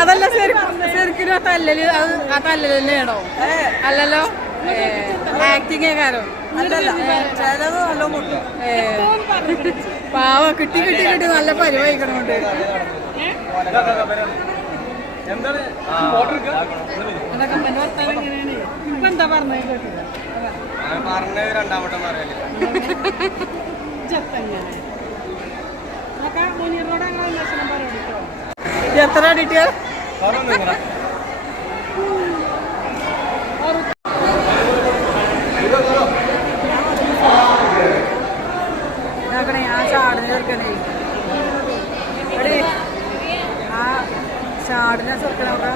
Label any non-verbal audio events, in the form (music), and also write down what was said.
അതല്ല ശരിക്കും ആ തല്ലല് അത് ആ തല്ലല് തന്നെയാണോ അല്ലല്ലോ? ആക്ടിങ് കാരോ അല്ലല്ല ചിലത് നല്ല മുട്ടും ഏ. പാവ കിട്ടി കിട്ടി കിട്ടി നല്ല പരിവായിക്കണോണ്ട് പറഞ്ഞ രണ്ടാമത്തെ എന്താ (laughs) എത്ര കിട്ടിയ? ചാടിനെ ചെറുക്കണ അവിടെ.